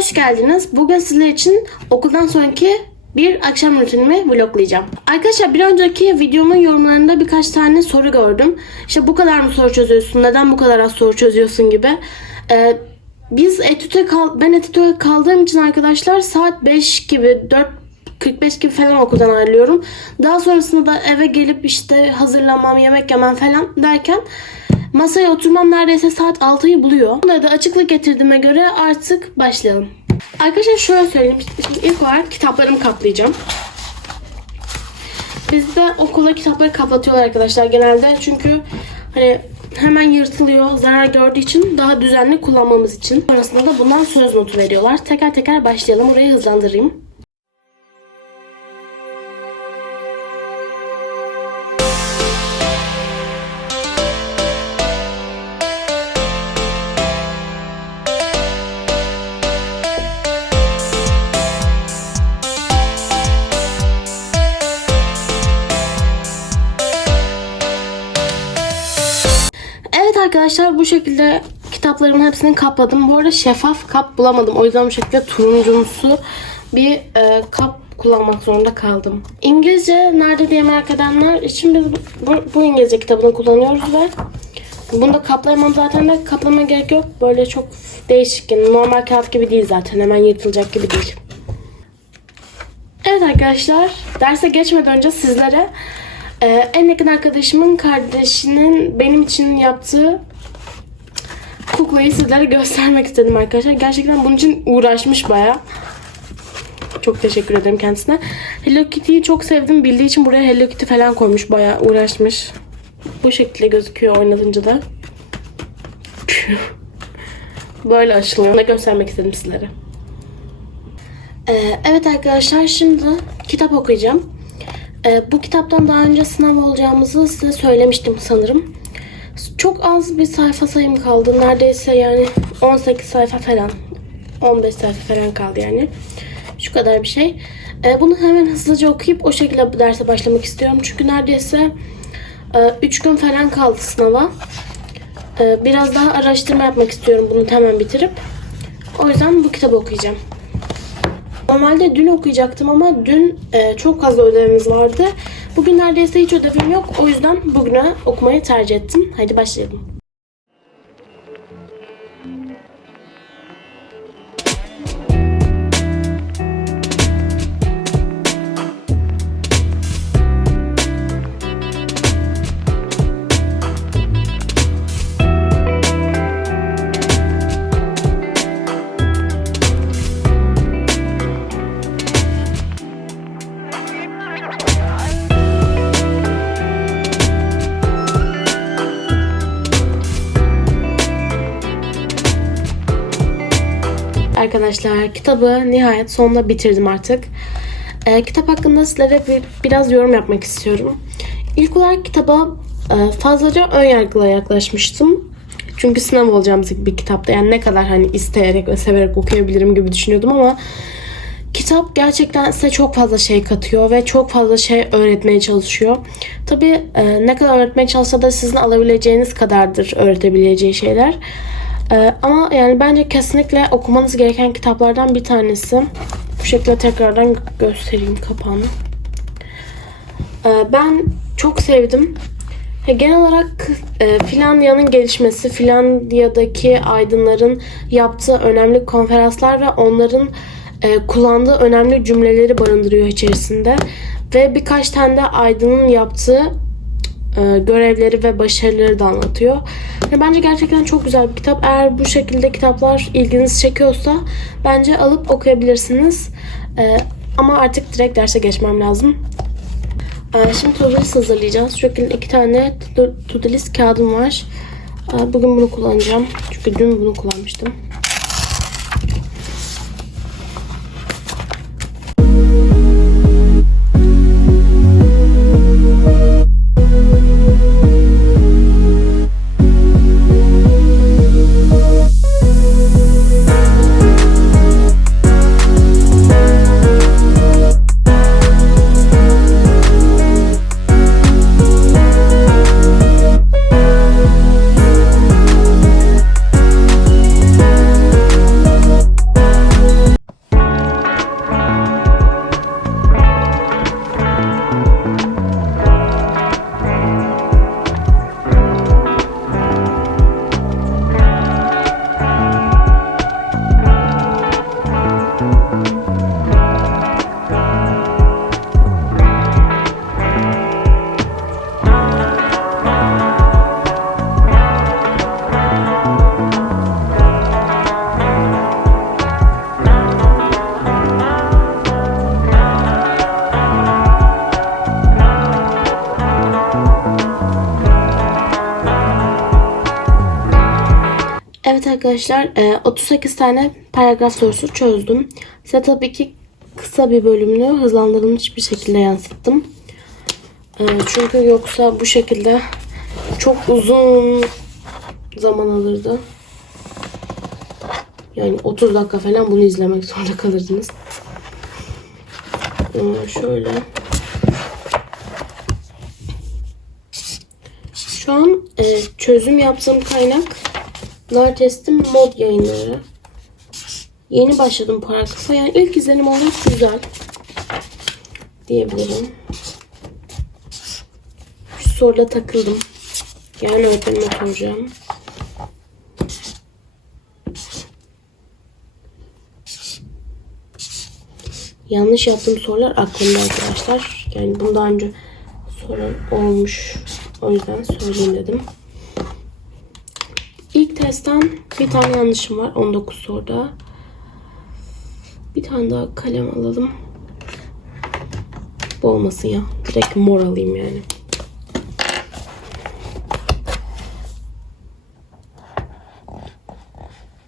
hoş geldiniz. Bugün sizler için okuldan sonraki bir akşam rutinimi vloglayacağım. Arkadaşlar bir önceki videomun yorumlarında birkaç tane soru gördüm. İşte bu kadar mı soru çözüyorsun? Neden bu kadar az soru çözüyorsun gibi. Ee, biz etüte kal ben etüte kaldığım için arkadaşlar saat 5 gibi 4 45 gibi falan okuldan ayrılıyorum. Daha sonrasında da eve gelip işte hazırlanmam, yemek yemem falan derken masaya oturmam neredeyse saat 6'yı buluyor. Bunda da açıklık getirdiğime göre artık başlayalım. Arkadaşlar şöyle söyleyeyim. Şimdi ilk olarak kitaplarımı kaplayacağım. Bizde okula kitapları kapatıyorlar arkadaşlar genelde. Çünkü hani hemen yırtılıyor, zarar gördüğü için daha düzenli kullanmamız için. Sonrasında da bundan söz notu veriyorlar. Teker teker başlayalım. Orayı hızlandırayım. Arkadaşlar bu şekilde kitaplarımın hepsini kapladım. Bu arada şeffaf kap bulamadım. O yüzden bu şekilde turuncumsu bir e, kap kullanmak zorunda kaldım. İngilizce nerede diye merak edenler için biz bu, bu İngilizce kitabını kullanıyoruz ve bunu da kaplayamam zaten de kaplama gerek yok. Böyle çok değişik yani normal kağıt gibi değil zaten. Hemen yırtılacak gibi değil. Evet arkadaşlar derse geçmeden önce sizlere e, en yakın arkadaşımın kardeşinin benim için yaptığı kuklayı sizlere göstermek istedim arkadaşlar. Gerçekten bunun için uğraşmış baya. Çok teşekkür ederim kendisine. Hello Kitty'yi çok sevdim. Bildiği için buraya Hello Kitty falan koymuş. Baya uğraşmış. Bu şekilde gözüküyor oynatınca da. Böyle açılıyor. Onu göstermek istedim sizlere. Ee, evet arkadaşlar şimdi kitap okuyacağım. Ee, bu kitaptan daha önce sınav olacağımızı size söylemiştim sanırım. Çok az bir sayfa sayım kaldı. Neredeyse yani 18 sayfa falan. 15 sayfa falan kaldı yani. Şu kadar bir şey. Ee, bunu hemen hızlıca okuyup o şekilde derse başlamak istiyorum. Çünkü neredeyse 3 gün falan kaldı sınava. Ee, biraz daha araştırma yapmak istiyorum bunu hemen bitirip. O yüzden bu kitabı okuyacağım. Normalde dün okuyacaktım ama dün e, çok fazla ödevimiz vardı. Bugün neredeyse hiç ödevim yok. O yüzden bugüne okumayı tercih ettim. Hadi başlayalım. Arkadaşlar kitabı nihayet sonunda bitirdim artık. Ee, kitap hakkında sizlere bir, biraz yorum yapmak istiyorum. İlk olarak kitaba e, fazlaca ön yargıla yaklaşmıştım. Çünkü sınav olacağımız bir kitapta yani ne kadar hani isteyerek ve severek okuyabilirim gibi düşünüyordum ama kitap gerçekten size çok fazla şey katıyor ve çok fazla şey öğretmeye çalışıyor. Tabii e, ne kadar öğretmeye çalışsa da sizin alabileceğiniz kadardır öğretebileceği şeyler. Ee, ama yani bence kesinlikle okumanız gereken kitaplardan bir tanesi. Bu şekilde tekrardan göstereyim kapağını. Ee, ben çok sevdim. Ya Genel olarak e, Finlandiya'nın gelişmesi, Finlandiya'daki aydınların yaptığı önemli konferanslar ve onların e, kullandığı önemli cümleleri barındırıyor içerisinde. Ve birkaç tane de aydının yaptığı e, görevleri ve başarıları da anlatıyor. Yani bence gerçekten çok güzel bir kitap. Eğer bu şekilde kitaplar ilginizi çekiyorsa bence alıp okuyabilirsiniz. E, ama artık direkt derse geçmem lazım. E, şimdi to list hazırlayacağız. Şekilde iki tane to list kağıdım var. Bugün bunu kullanacağım. Çünkü dün bunu kullanmıştım. Arkadaşlar e, 38 tane paragraf sorusu çözdüm. Size tabii ki kısa bir bölümünü hızlandırılmış bir şekilde yansıttım. E, Çünkü yoksa bu şekilde çok uzun zaman alırdı. Yani 30 dakika falan bunu izlemek zorunda kalırdınız. E, Şöyle. Şu an e, çözüm yaptığım kaynak Nar testim mod yayınları. Yeni başladım paragrafa. Yani ilk izlenim olarak güzel. Diyebilirim. Şu soruda takıldım. Yani öğretmenime soracağım. Yanlış yaptığım sorular aklımda arkadaşlar. Yani bundan önce soru olmuş. O yüzden söyleyeyim dedim. Testten bir tane yanlışım var. 19 soruda. Bir tane daha kalem alalım. Bu olmasın ya. Direkt mor alayım yani.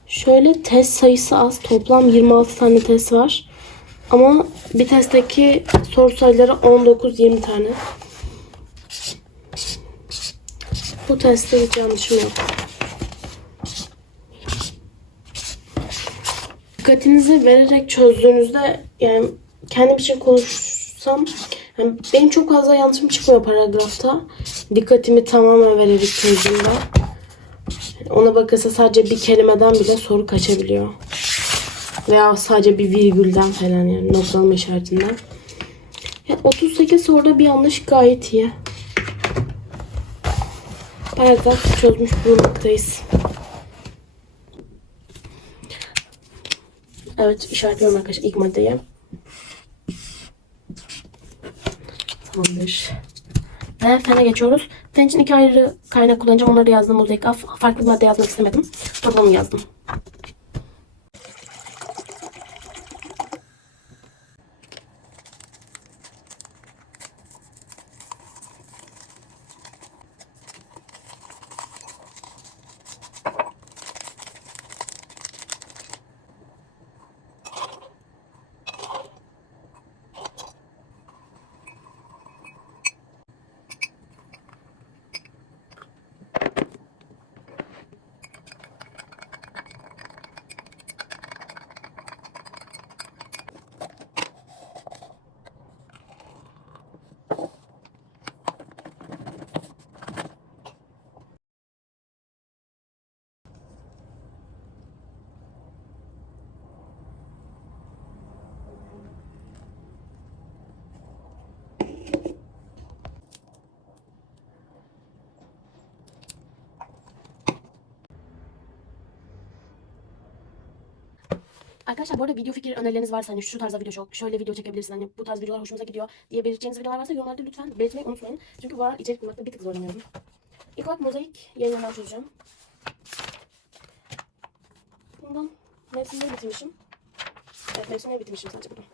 Şöyle test sayısı az. Toplam 26 tane test var. Ama bir testteki soru sayıları 19-20 tane. Bu testte hiç yanlışım yok. Dikkatinizi vererek çözdüğünüzde yani kendim için konuşsam yani benim çok fazla yanlışım çıkmıyor paragrafta. Dikkatimi tamamen vererek çözdüğümde. Ona bakılsa sadece bir kelimeden bile soru kaçabiliyor. Veya sadece bir virgülden falan yani noktalama işaretinden. Yani 38 soruda bir yanlış gayet iyi. Paragraf çözmüş bulunmaktayız. Evet işaretliyorum arkadaşlar ilk maddeyi. Tamamdır. Ve fene geçiyoruz. Fen için iki ayrı kaynak kullanacağım. Onları yazdım. Mozaik. Farklı bir madde yazmak istemedim. Toplamı yazdım. Arkadaşlar bu arada video fikir önerileriniz varsa hani şu tarzda video çok, şöyle video çekebiliriz hani bu tarz videolar hoşumuza gidiyor diye belirteceğiniz videolar varsa yorumlarda lütfen belirtmeyi unutmayın. Çünkü bu ara içerik bulmakta bir tık zorlanıyorum. İlk olarak mozaik yayınlarından çözeceğim. Bundan mevsimleri bitirmişim. Evet mevsimleri bitirmişim sadece bunu.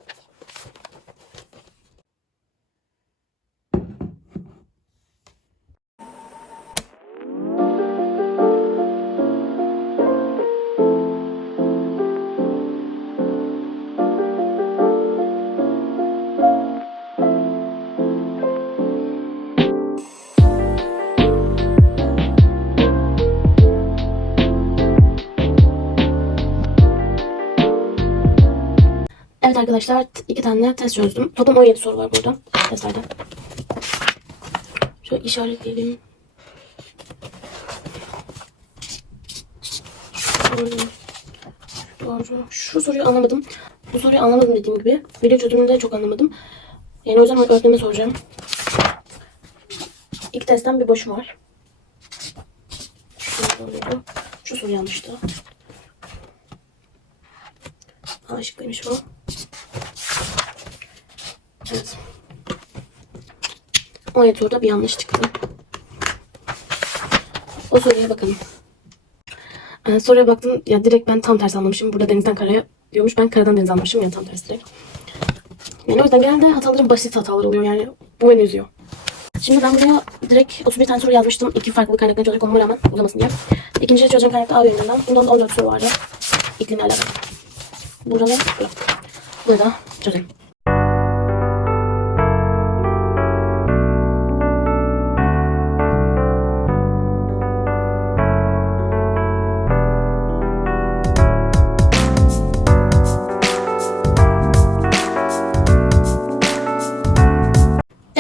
Evet arkadaşlar iki tane test çözdüm. Toplam 17 soru var burada testlerde. Şöyle işaretleyelim. Doğru. Şu soruyu anlamadım. Bu soruyu anlamadım dediğim gibi. Video çözümünde de çok anlamadım. Yani o yüzden öğretmenime soracağım. İlk testten bir boşum var. Şu soru, yanlıştı. A şıkkıymış. Evet. 17 soruda bir yanlış çıktı. O soruya bakalım. Ee, soruya baktım. Ya direkt ben tam tersi anlamışım. Burada denizden karaya diyormuş. Ben karadan denize anlamışım. Yani tam tersi direkt. Yani o yüzden genelde hatalarım basit hatalar oluyor. Yani bu beni üzüyor. Şimdi ben buraya direkt 31 tane soru yazmıştım. İki farklı kaynaktan çözecek olmama rağmen uzamasın diye. İkinci çözeceğim kaynak A yönünden. Bundan da 14 soru vardı. İklimle alakalı. Burada da burada. Burada da çözelim.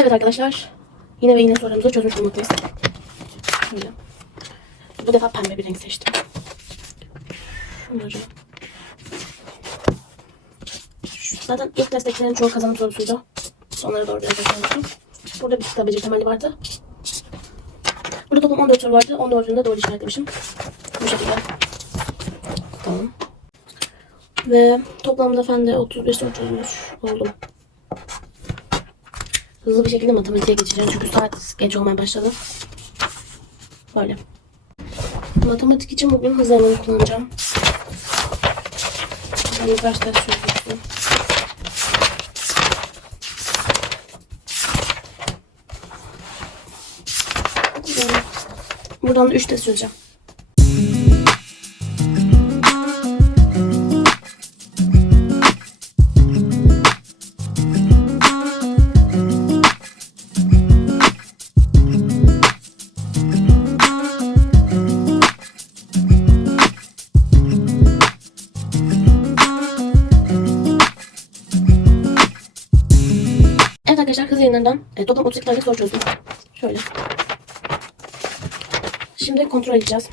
Evet arkadaşlar. Yine ve yine sorularımızı çözmüş bulunmaktayız. Şöyle. Bu defa pembe bir renk seçtim. Şunları. Şu- Zaten ilk testtekilerin çoğu kazanım sorusuydu. Sonlara doğru biraz bakmıştım. Burada bir beceri temeli vardı. Burada toplam 14 soru vardı. 14'ünü de doğru işaretlemişim. Bu şekilde. Tamam. Ve toplamda fen de 35 soru çözmüş oldum. Hızlı bir şekilde matematiğe geçeceğim çünkü saat geç olmaya başladı. Böyle. Matematik için bugün hız alanı kullanacağım. Ben birkaç ders çözmüştüm. Buradan da 3 test çözeceğim. Yayınlarından e, toplam 32 tane soru çözdüm. Şöyle. Şimdi kontrol edeceğiz.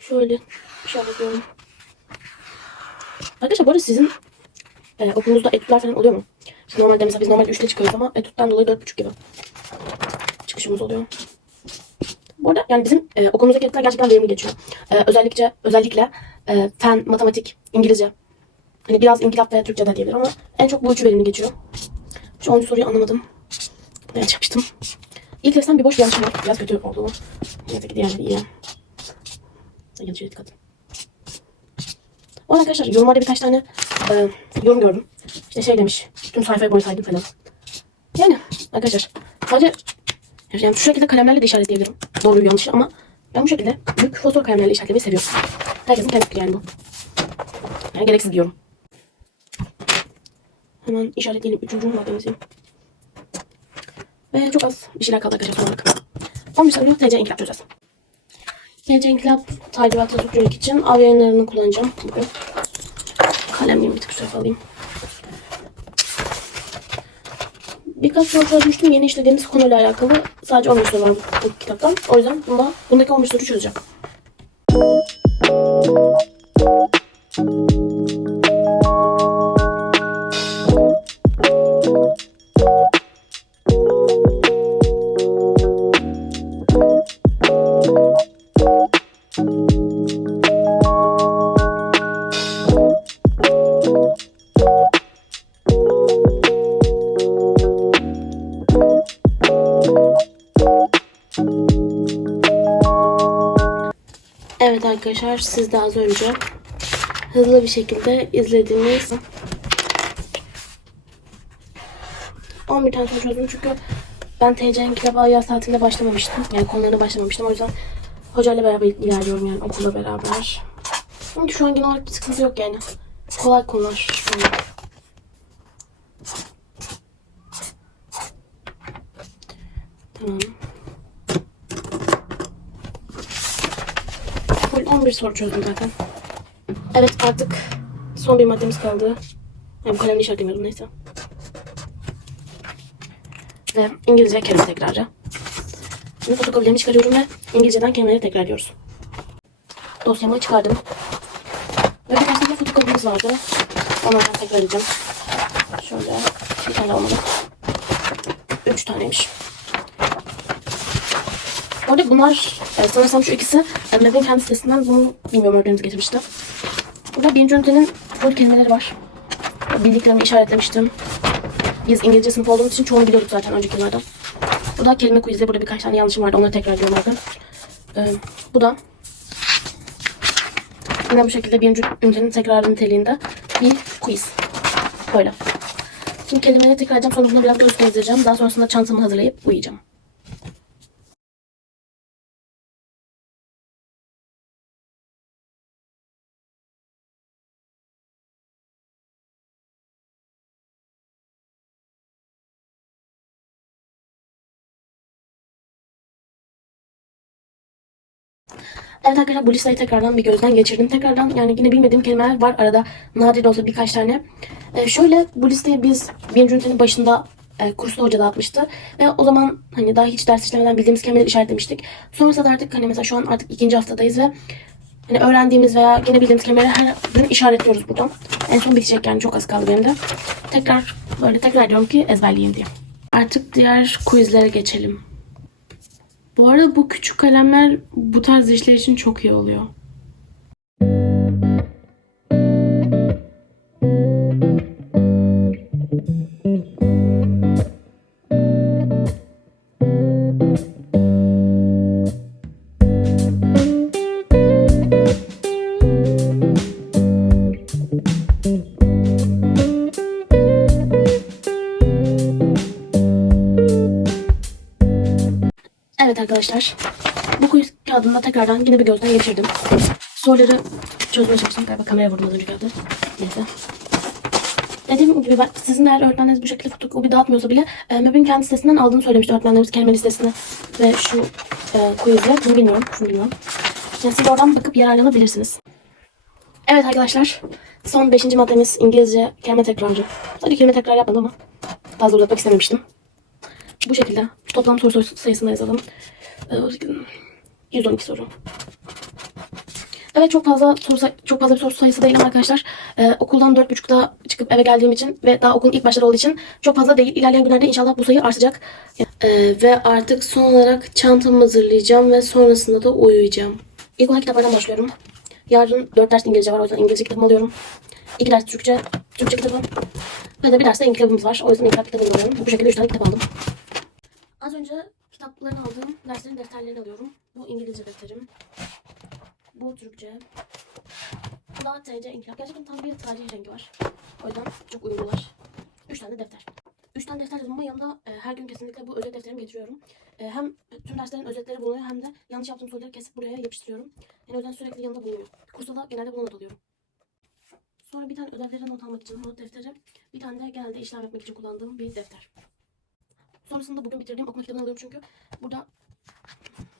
Şöyle işaretliyorum. Arkadaşlar bu arada sizin e, okulunuzda etütler falan oluyor mu? Şimdi normalde mesela biz normalde 3'te çıkıyoruz ama etütten dolayı 4.5 gibi çıkışımız oluyor. Bu arada yani bizim e, okulumuzdaki etütler gerçekten verimli geçiyor. E, özellikle özellikle e, fen, matematik, İngilizce. Hani biraz İngilizce ve Türkçe de diyebilirim ama en çok bu üçü verimli geçiyor. Şu 10. soruyu anlamadım. Buraya çıkmıştım. İlk testten bir boş bir yanlışım var. Biraz kötü oldu. Neyse ki diğerleri iyi. Yanlış yere dikkat. Bu arkadaşlar yorumlarda birkaç tane e, yorum gördüm. İşte şey demiş. Tüm sayfayı boy saydım falan. Yani arkadaşlar sadece yani şu şekilde kalemlerle de işaretleyebilirim. Doğru yanlışı ama ben bu şekilde büyük fosfor kalemlerle işaretlemeyi seviyorum. Herkesin kendi yani bu. Yani gereksiz diyorum. Hemen işaretleyelim üçüncü maddemizi. Ve çok az bir şeyler kaldı arkadaşlar sonralık. 11 soruyu TC İnkılap çözeceğiz. TC İnkılap talimatı tutturmak için av yayınlarını kullanacağım bugün. Kalemliğimi bir tık şöyle alayım. Birkaç soru çözmüştüm yeni işlediğimiz konuyla alakalı. Sadece 11 soru var bu, bu kitaptan. O yüzden bunda, bundaki 11 soruyu çözeceğim. Evet arkadaşlar siz de az önce hızlı bir şekilde izlediğiniz 11 tane soru çözdüm çünkü ben TC'nin kitaba yaz tatilinde başlamamıştım. Yani konularına başlamamıştım. O yüzden hocayla beraber ilerliyorum yani okulla beraber. Ama şu an genel olarak bir sıkıntı yok yani. Kolay konular şu an. Tamam. 11 soru çözdüm zaten. Evet artık son bir maddemiz kaldı. Yani bu kalemle işaretlemiyordum neyse. Ve İngilizce kelime tekrarı. Şimdi fotokopilerimi çıkarıyorum ve İngilizceden kelimeleri tekrarlıyoruz. Dosyamı çıkardım. Ve birkaç tane fotokopimiz vardı. Onlardan tekrar edeceğim. Şöyle bir tane olmadı. Üç taneymiş. Bu arada bunlar e, sanırsam şu ikisi e, MEB'in kendi sitesinden bunu bilmiyorum öğretmenimiz getirmişti. Burada birinci ünitenin full kelimeleri var. Bildiklerimi işaretlemiştim. Biz İngilizce sınıf olduğumuz için çoğunu biliyorduk zaten önceki yıllardan. Bu da kelime quiz'i. Burada birkaç tane yanlışım vardı. Onları tekrar bakın. Ee, bu da yine bu şekilde birinci ünitenin tekrarı niteliğinde bir quiz. Böyle. Şimdi kelimeleri tekrar edeceğim. Sonra buna biraz göz gezdireceğim. Daha sonrasında çantamı hazırlayıp uyuyacağım. Evet arkadaşlar bu listeyi tekrardan bir gözden geçirdim. Tekrardan yani yine bilmediğim kelimeler var arada. Nadir olsa birkaç tane. Ee, şöyle bu listeyi biz birinci ünitenin başında e, kursta hoca dağıtmıştı. Ve o zaman hani daha hiç ders işlemeden bildiğimiz kelimeleri işaretlemiştik. Sonrasında da artık hani mesela şu an artık ikinci haftadayız ve hani öğrendiğimiz veya gene bildiğimiz kelimeleri her gün işaretliyoruz buradan. En son bitecek yani çok az kaldı benim de. Tekrar böyle tekrar diyorum ki ezberleyeyim diye. Artık diğer quizlere geçelim. Bu arada bu küçük kalemler bu tarz işler için çok iyi oluyor. Arkadaşlar. Bu quiz kağıdını da tekrardan yine bir gözden geçirdim. Soruları çözmeye çalıştım. Galiba kameraya vurdum az önce kağıdı. Neyse. Dediğim gibi ben, sizin eğer öğretmenleriniz bu şekilde fotokopi dağıtmıyorsa bile e, MEB'in kendi sitesinden aldığını söylemişti öğretmenlerimiz kelime listesini ve şu e, quizle. Bunu bilmiyorum. Şunu bilmiyorum. Yani siz oradan bakıp yararlanabilirsiniz. Evet arkadaşlar. Son 5. maddemiz İngilizce kelime tekrarı. Sadece kelime tekrar yapmadım ama fazla uzatmak istememiştim. Bu şekilde toplam soru sayısını yazalım. Ee, 112 soru. Evet çok fazla soru çok fazla bir soru sayısı değil ama arkadaşlar e, okuldan 4.30'da çıkıp eve geldiğim için ve daha okulun ilk başları olduğu için çok fazla değil. İlerleyen günlerde inşallah bu sayı artacak. Ee, ve artık son olarak çantamı hazırlayacağım ve sonrasında da uyuyacağım. İlk olarak kitaplardan başlıyorum. Yarın 4 ders İngilizce var o yüzden İngilizce kitabımı alıyorum. 2 ders Türkçe, Türkçe kitabı ve de bir derste İngilizce var. O yüzden İngilizce kitabını alıyorum. Bu şekilde 3 tane kitap aldım. Az önce kitaplarını aldım. Derslerin defterlerini alıyorum. Bu İngilizce defterim. Bu Türkçe. Bu da TC İnkılap. Gerçekten tam bir tarih rengi var. O yüzden çok uyumlular. Üç tane de defter. Üç tane defter yazmama yanında e, her gün kesinlikle bu özet defterimi getiriyorum. E, hem tüm derslerin özetleri bulunuyor hem de yanlış yaptığım soruları kesip buraya yapıştırıyorum. Yani o yüzden sürekli yanında bulunuyor. Kursta da genelde bunu not alıyorum. Sonra bir tane ödevlere not almak için not defteri. Bir tane de genelde işlem yapmak için kullandığım bir defter. Sonrasında bugün bitirdiğim okuma kitabını alıyorum çünkü burada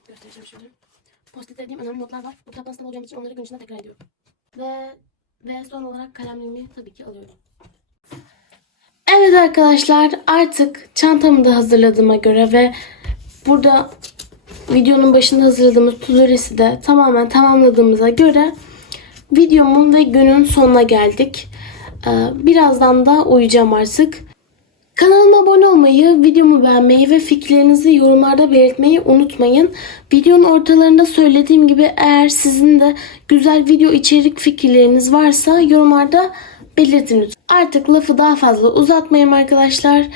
göstereceğim şimdi. Post dediğim önemli notlar var. Bu kitaptan sınav olacağım için onları gün içinde tekrar ediyorum. Ve ve son olarak kalemliğimi tabii ki alıyorum. Evet arkadaşlar artık çantamı da hazırladığıma göre ve burada videonun başında hazırladığımız list'i de tamamen tamamladığımıza göre videomun ve günün sonuna geldik. Ee, Birazdan da uyuyacağım artık. Kanalıma abone olmayı, videomu beğenmeyi ve fikirlerinizi yorumlarda belirtmeyi unutmayın. Videonun ortalarında söylediğim gibi eğer sizin de güzel video içerik fikirleriniz varsa yorumlarda belirtin lütfen. Artık lafı daha fazla uzatmayayım arkadaşlar.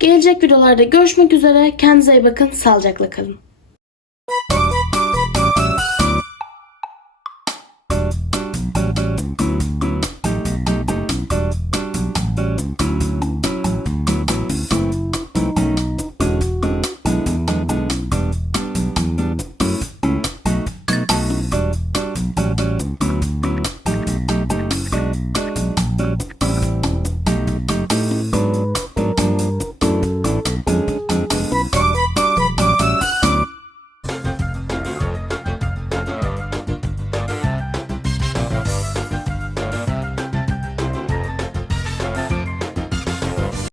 Gelecek videolarda görüşmek üzere. Kendinize iyi bakın. Sağlıcakla kalın.